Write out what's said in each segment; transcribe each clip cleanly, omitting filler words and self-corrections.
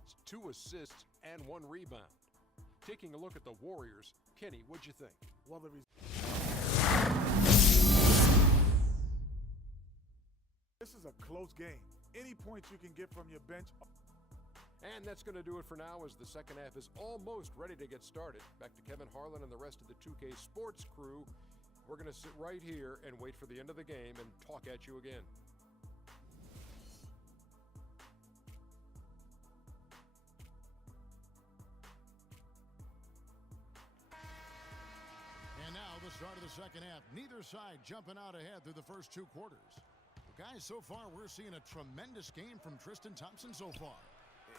points, 2 assists, and 1 rebound. Taking a look at the Warriors, Kenny, what'd you think? Well, this is a close game. Any points you can get from your bench. And that's going to do it for now, as the second half is almost ready to get started. Back to Kevin Harlan and the rest of the 2K Sports crew. We're going to sit right here and wait for the end of the game and talk at you again. And now the start of the second half. Neither side jumping out ahead through the first 2 quarters. Well, guys, so far we're seeing a tremendous game from Tristan Thompson so far.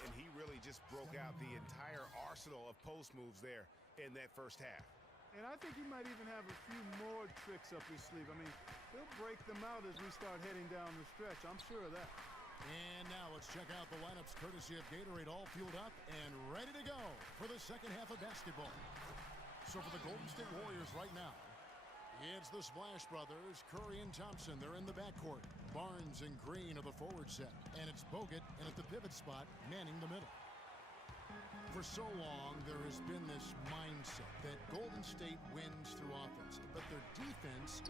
And he really just broke out the entire arsenal of post moves there in that first half. And I think he might even have a few more tricks up his sleeve. I mean, he'll break them out as we start heading down the stretch. I'm sure of that. And now let's check out the lineups courtesy of Gatorade, all fueled up and ready to go for the second half of basketball. So for the Golden State Warriors right now, it's the Splash Brothers, Curry and Thompson. They're in the backcourt. Barnes and Green are the forward set. And it's Bogut, and at the pivot spot, manning the middle. For so long, there has been this mindset that Golden State wins through offense. But their defense,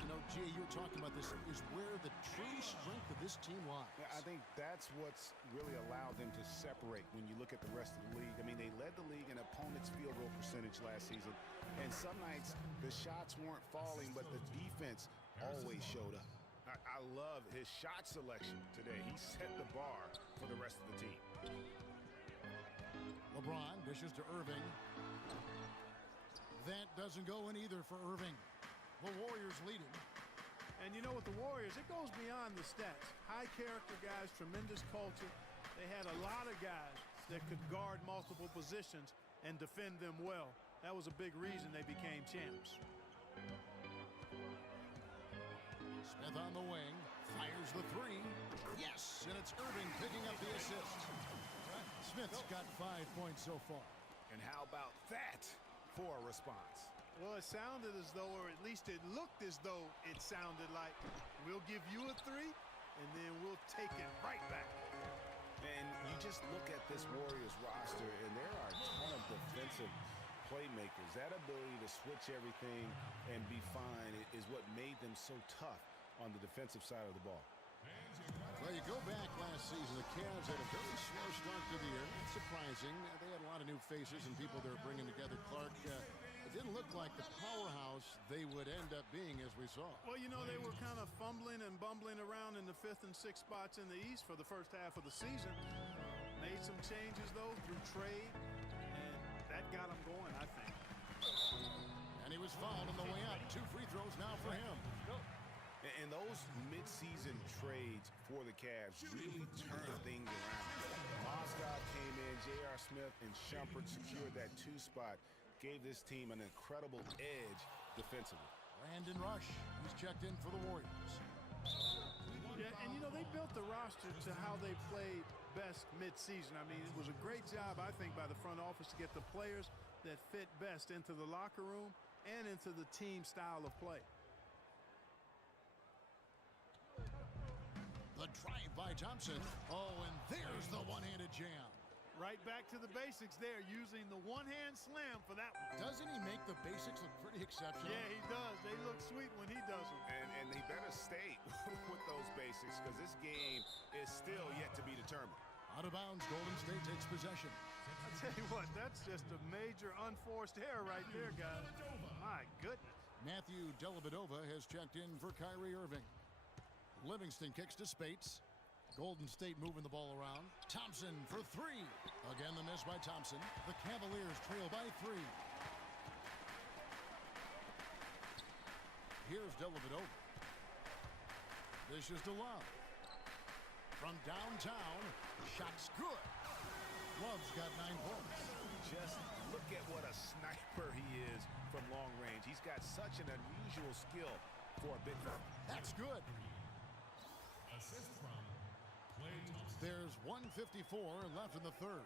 you know, Jay, you were talking about this, is where the true strength of this team lies. Yeah, I think that's what's really allowed them to separate when you look at the rest of the league. I mean, they led the league in opponents' field goal percentage last season. And some nights, the shots weren't falling, but the defense always showed up. I love his shot selection today. He set the bar for the rest of the team. LeBron dishes to Irving. That doesn't go in either for Irving. The Warriors lead him. And you know, with the Warriors, it goes beyond the stats. High character guys, tremendous culture. They had a lot of guys that could guard multiple positions and defend them well. That was a big reason they became champs. Smith on the wing, fires the 3. Yes, and it's Irving picking up the assist. Smith's got 5 points so far. And how about that for a response? Well, it sounded as though, or at least it looked as though it sounded like, we'll give you a 3, and then we'll take it right back. And you just look at this Warriors roster, and there are a ton of defensive playmakers. That ability to switch everything and be fine is what made them so tough on the defensive side of the ball. Well, you go back last season, the Cavs had a very slow start to the year. Not surprising. They had a lot of new faces and people they're bringing together. Clark, it didn't look like the powerhouse they would end up being as we saw. Well, you know, they were kind of fumbling and bumbling around in the 5th and 6th spots in the East for the first half of the season. Made some changes, though, through trade, and that got them going, I think. And he was fouled on the way out. 2 free throws now for him. And those midseason trades for the Cavs really turned things around. Mozgov came in, J.R. Smith and Shumpert secured that 2 spot, gave this team an incredible edge defensively. Brandon Rush, he's checked in for the Warriors. Yeah, and you know, they built the roster to how they played best midseason. I mean, it was a great job, I think, by the front office to get the players that fit best into the locker room and into the team style of play. The drive by Thompson. Oh, and there's the one-handed jam. Right back to the basics there, using the one-hand slam for that one. Doesn't he make the basics look pretty exceptional? Yeah, he does. They look sweet when he does them. And he better stay with those basics, because this game is still yet to be determined. Out of bounds, Golden State takes possession. I tell you what, that's just a major unforced error right there, guys. My goodness. Matthew Dellavedova has checked in for Kyrie Irving. Livingston kicks to Spates. Golden State moving the ball around. Thompson for 3. Again, the miss by Thompson. The Cavaliers trail by 3. Here's Dellavedova. This is to Love. From downtown, shot's good. Love's got 9 points. Just look at what a sniper he is from long range. He's got such an unusual skill for a big man. That's good. There's 1:54 left in the 3rd.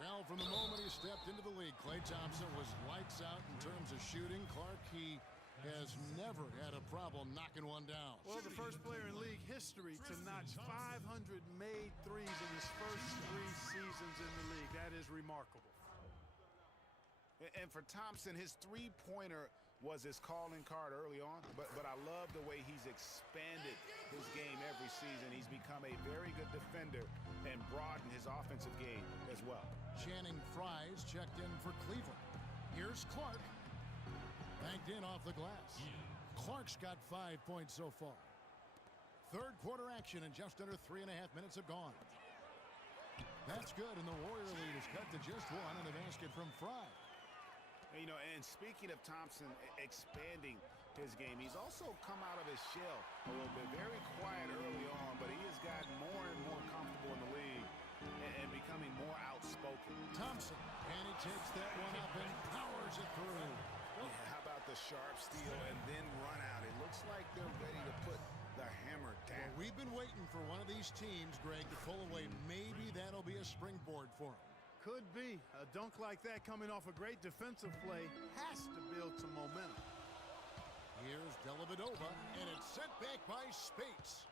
Well, from the moment he stepped into the league, Klay Thompson was lights out in terms of shooting. Clark, he has never had a problem knocking one down. Well, the first player in league history to notch 500 made threes in his first remarkable. And for Thompson, his three-pointer was his calling card early on, but I love the way he's expanded his game every season. He's become a very good defender and broadened his offensive game as well. Channing Fries checked in for Cleveland. Here's Clark. Banked in off the glass. Clark's got 5 points so far. Third quarter action, and just under 3.5 minutes have gone. That's good, and the Warrior lead is cut to just one in the basket from Fry. You know, and speaking of Thompson expanding his game, he's also come out of his shell a little bit. Very quiet early on, but he has gotten more and more comfortable in the league and becoming more outspoken. Thompson, and he takes that one up and powers it through. Yeah, how about the sharp steal and then run out? It looks like they're ready to put the hammer down. Well, we've been waiting for one of these teams, Greg, to pull away. Maybe that'll be a springboard for them. Could be. A dunk like that coming off a great defensive play has to build some momentum. Here's Dellavedova, and it's sent back by Spates.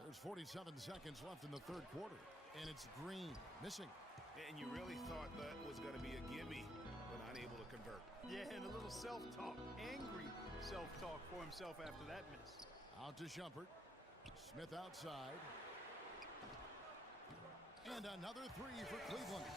There's 47 seconds left in the third quarter, and it's Green missing. And you really thought that was going to be a gimme, but unable to convert. Yeah, and a little self-talk, angry self-talk for himself after that miss. Out to Shumpert. Smith outside. And another three for Cleveland.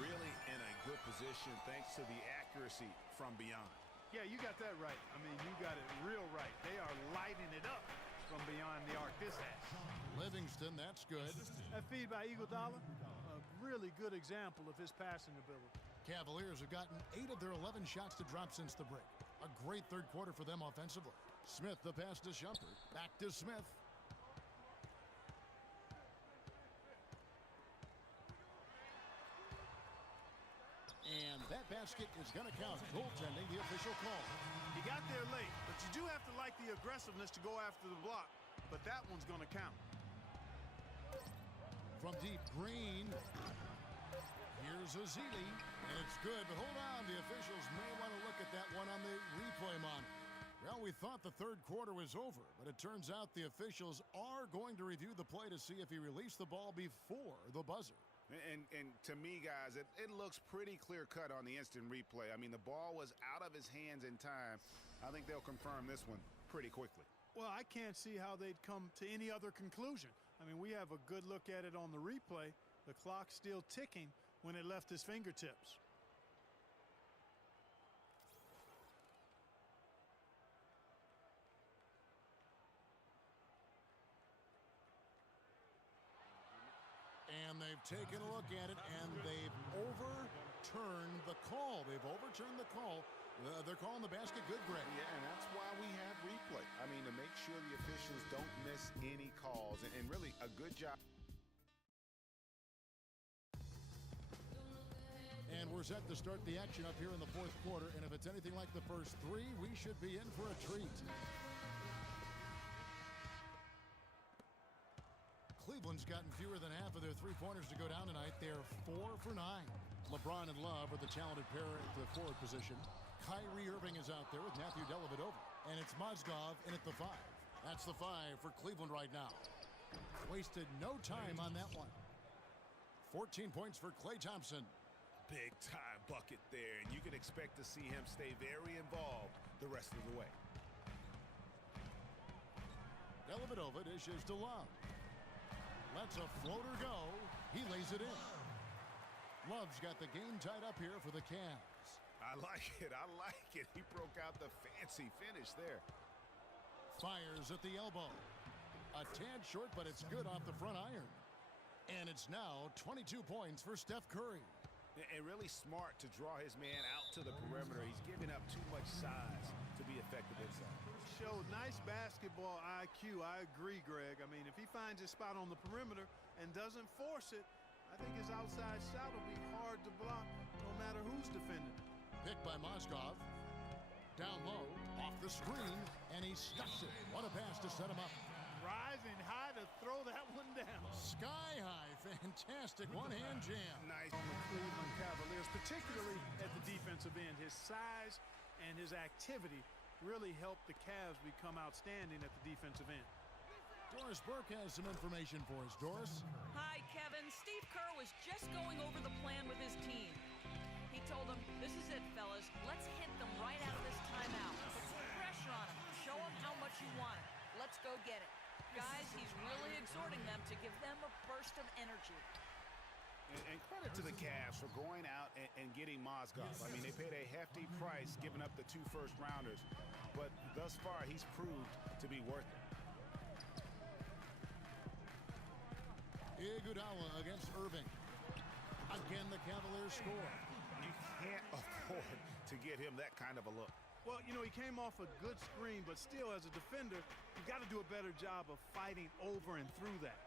Really in a good position thanks to the accuracy from beyond. Yeah, you got that right. I mean, you got it real right. They are lighting it up from beyond the arc this half. Livingston, that's good. That feed by Iguodala, a really good example of his passing ability. Cavaliers have gotten 8 of their 11 shots to drop since the break. A great third quarter for them offensively. Smith, the pass to Shumpert. Back to Smith. And that basket is going to count. Goaltending, the official call. He got there late, but you do have to like the aggressiveness to go after the block. But that one's going to count. From deep, Green. Here's Azili, and it's good, but hold on. The officials may want to look at that one on the replay monitor. Well, we thought the third quarter was over, but it turns out the officials are going to review the play to see if he released the ball before the buzzer. And to me, guys, it looks pretty clear-cut on the instant replay. I mean, the ball was out of his hands in time. I think they'll confirm this one pretty quickly. Well, I can't see how they'd come to any other conclusion. I mean, we have a good look at it on the replay. The clock's still ticking when it left his fingertips. And they've taken a look at it, and they've overturned the call. They've overturned the call. They're calling the basket good, Greg. Yeah, and that's why we have replay. I mean, to make sure the officials don't miss any calls. And really, a good job. And we're set to start the action up here in the fourth quarter. And if it's anything like the first three, we should be in for a treat. Cleveland's gotten fewer than half of their three-pointers to go down tonight. They're 4 for 9. LeBron and Love are the talented pair at the forward position. Kyrie Irving is out there with Matthew Dellavedova. And it's Mozgov in at the 5. That's the 5 for Cleveland right now. Wasted no time on that one. 14 points for Klay Thompson. Big-time bucket there, and you can expect to see him stay very involved the rest of the way. Dellavedova dishes to Love. Lets a floater go. He lays it in. Love's got the game tied up here for the Cavs. I like it. I like it. He broke out the fancy finish there. Fires at the elbow. A tad short, but it's good off the front iron. And it's now 22 points for Steph Curry. And really smart to draw his man out to the perimeter. He's giving up too much size to be effective inside. Showed nice basketball IQ. I agree, Greg. I mean, if he finds his spot on the perimeter and doesn't force it, I think his outside shot will be hard to block no matter who's defending. Picked by Mozgov. Down low, off the screen, and he stuffs it. What a pass to set him up. Rising high to throw that one down. Sky high, fantastic one-hand jam. Nice. On the Cleveland Cavaliers, particularly at the defensive end. His size and his activity really helped the Cavs become outstanding at the defensive end. Doris Burke has some information for us. Doris? Hi, Kevin. Steve Kerr was just going over the plan with his team. He told them, this is it, fellas. Let's hit them right out of this timeout. Put some pressure on them. Show them how much you want it. Let's go get it. Guys, he's really exhorting them to give them a burst of energy. And credit to the Cavs for going out and getting Mozgov. I mean, they paid a hefty price giving up the 2 first-rounders. But thus far, he's proved to be worth it. Iguodala against Irving. Again, the Cavaliers score. You can't afford to get him that kind of a look. Well, you know, he came off a good screen, but still, as a defender, you've got to do a better job of fighting over and through that.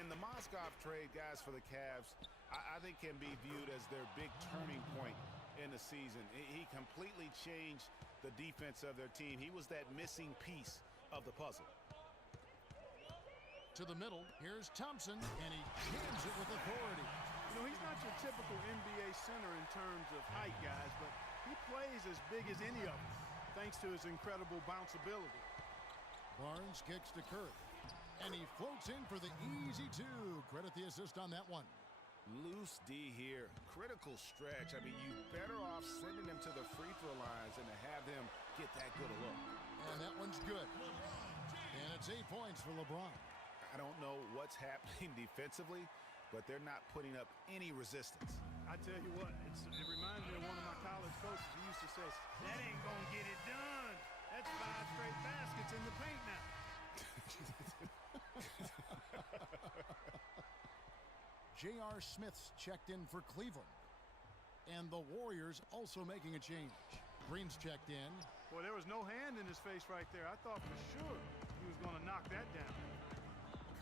And the Mozgov trade, guys, for the Cavs, I think can be viewed as their big turning point in the season. He completely changed the defense of their team. He was that missing piece of the puzzle. To the middle, here's Thompson, and he jams it with authority. You know, he's not your typical NBA center in terms of height, guys, but he plays as big as any of them, thanks to his incredible bounceability. Barnes kicks to Curry, and he floats in for the easy 2. Credit the assist on that one. Loose D here. Critical stretch. I mean, you're better off sending them to the free throw lines than to have them get that good a look. And that one's good. And it's 8 points for LeBron. I don't know what's happening defensively, but they're not putting up any resistance. I tell you what, it reminds me of one of my college coaches. He used to say, that ain't going to get it done. That's 5 straight baskets in the paint now. J.R. Smith's checked in for Cleveland. And the Warriors also making a change. Green's checked in. Boy, there was no hand in his face right there. I thought for sure he was going to knock that down.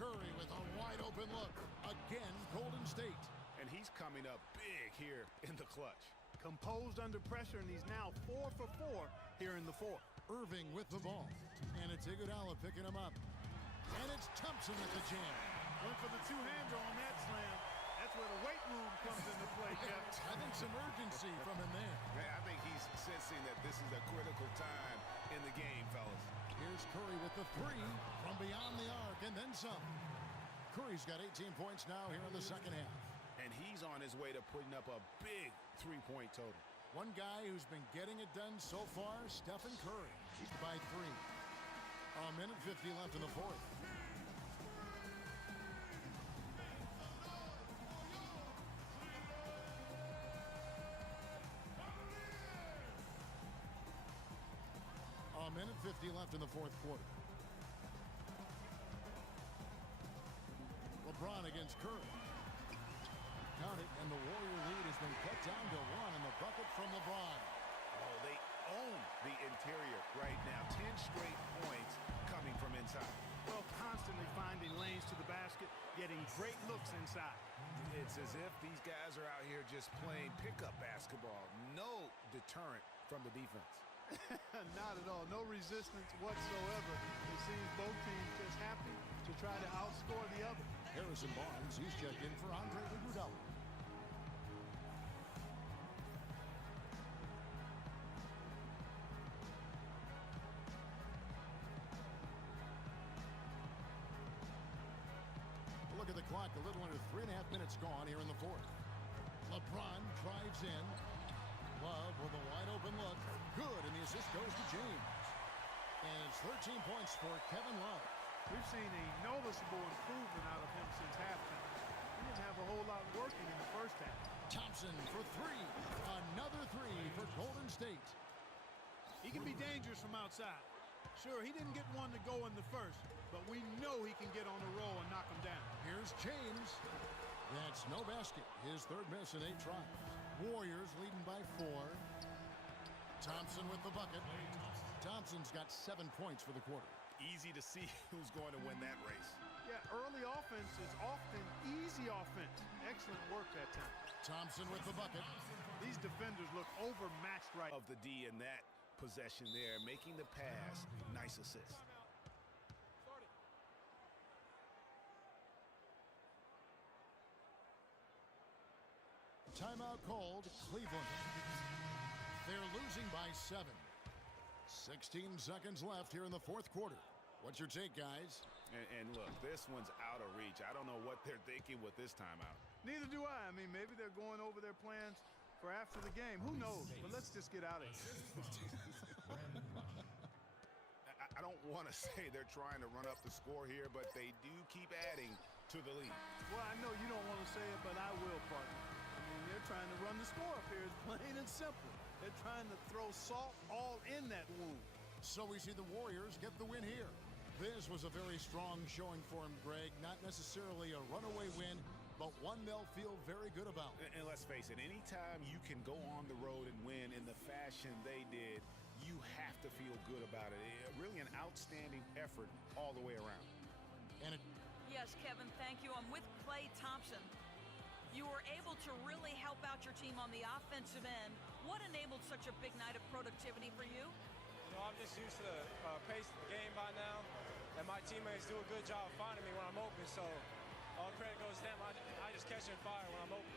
Curry with a wide open look. Again, Golden State. And he's coming up big here in the clutch. Composed under pressure, and he's now 4 for 4 here in the 4th. Irving with the ball. And it's Iguodala picking him up. And it's Thompson at the jam. Went for the 2-hander on that slam. That's where the weight room comes into play, Kevin. I think some urgency from him there. I think he's sensing that this is a critical time in the game, fellas. Here's Curry with the 3 from beyond the arc and then some. Curry's got 18 points now here in the second half. And he's on his way to putting up a big 3-point total. One guy who's been getting it done so far, Stephen Curry. He's by 3. A minute 50 left in the 4th. A minute 50 left in the 4th quarter. LeBron against Curry. Count it, and the Warrior lead has been cut down to 1, and the bucket from LeBron. Oh, they own the interior right now. 10 straight points coming from inside. Well, constantly finding lanes to the basket, getting great looks inside. It's as if these guys are out here just playing pickup basketball. No deterrent from the defense. Not at all. No resistance whatsoever. It seems both teams just happy to try to outscore the other. Harrison Barnes, he's checked in for Andre Iguodala. Look at the clock, a little under 3.5 minutes gone here in the 4th. LeBron drives in. Love with a wide open look. Good, and the assist goes to James. And it's 13 points for Kevin Love. We've seen a noticeable improvement out of him since halftime. He didn't have a whole lot working in the first half. Thompson for 3. Another 3 for Golden State. He can be dangerous from outside. Sure, he didn't get one to go in the first, but we know he can get on a roll and knock him down. Here's James. That's no basket. His 3rd miss in 8 tries. Warriors leading by 4. Thompson with the bucket. Thompson's got 7 points for the quarter. Easy to see who's going to win that race. Yeah, early offense is often easy offense. Excellent work that time. Thompson with the bucket. These defenders look overmatched right Of the D in that possession there, making the pass. Nice assist. Timeout called Cleveland. They're losing by 7. 16 seconds left here in the 4th quarter. What's your take, guys? And look, this one's out of reach. I don't know what they're thinking with this timeout. Neither do I. I mean, maybe they're going over their plans for after the game. Who knows? But let's just get out of here. I don't want to say they're trying to run up the score here, but they do keep adding to the lead. Well, I know you don't want to say it, but I will, partner. I mean, they're trying to run the score up here. It's plain and simple. They're trying to throw salt all in that wound. So we see the Warriors get the win here. This was a very strong showing for him, Greg. Not necessarily a runaway win, but one they'll feel very good about. And let's face it, anytime you can go on the road and win in the fashion they did, you have to feel good about it. Really an outstanding effort all the way around. And Yes, Kevin, thank you. I'm with Klay Thompson. You were able to really help out your team on the offensive end. What enabled such a big night of productivity for you? You know, I'm just used to the pace of the game by now, and my teammates do a good job of finding me when I'm open, so all credit goes to them. I just catch and fire when I'm open.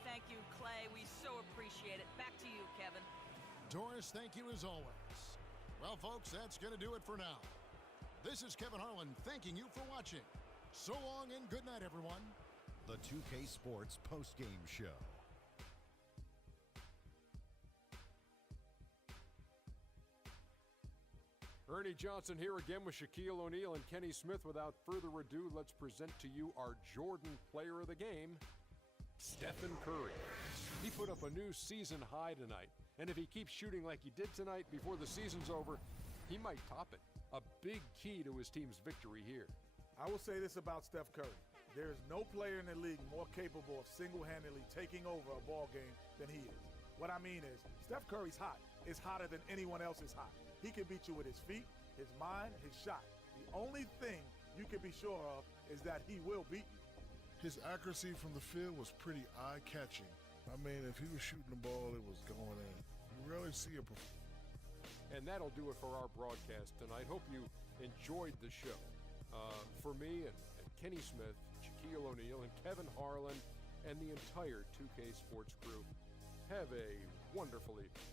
Thank you, Klay. We so appreciate it. Back to you, Kevin. Doris, thank you as always. Well, folks, that's going to do it for now. This is Kevin Harlan thanking you for watching. So long and good night, everyone. The 2K Sports postgame show. Ernie Johnson here again with Shaquille O'Neal and Kenny Smith. Without further ado, let's present to you our Jordan player of the game, Stephen Curry. He put up a new season high tonight, and if he keeps shooting like he did tonight before the season's over, he might top it. A big key to his team's victory here. I will say this about Steph Curry. There is no player in the league more capable of single-handedly taking over a ball game than he is. What I mean is, Steph Curry's hot. It's hotter than anyone else is hot. He can beat you with his feet, his mind, his shot. The only thing you can be sure of is that he will beat you. His accuracy from the field was pretty eye-catching. I mean, if he was shooting the ball, it was going in. You rarely see a performance. And that'll do it for our broadcast tonight. Hope you enjoyed the show. For me and Kenny Smith, Shaquille O'Neal, and Kevin Harlan, and the entire 2K Sports crew, have a wonderful evening.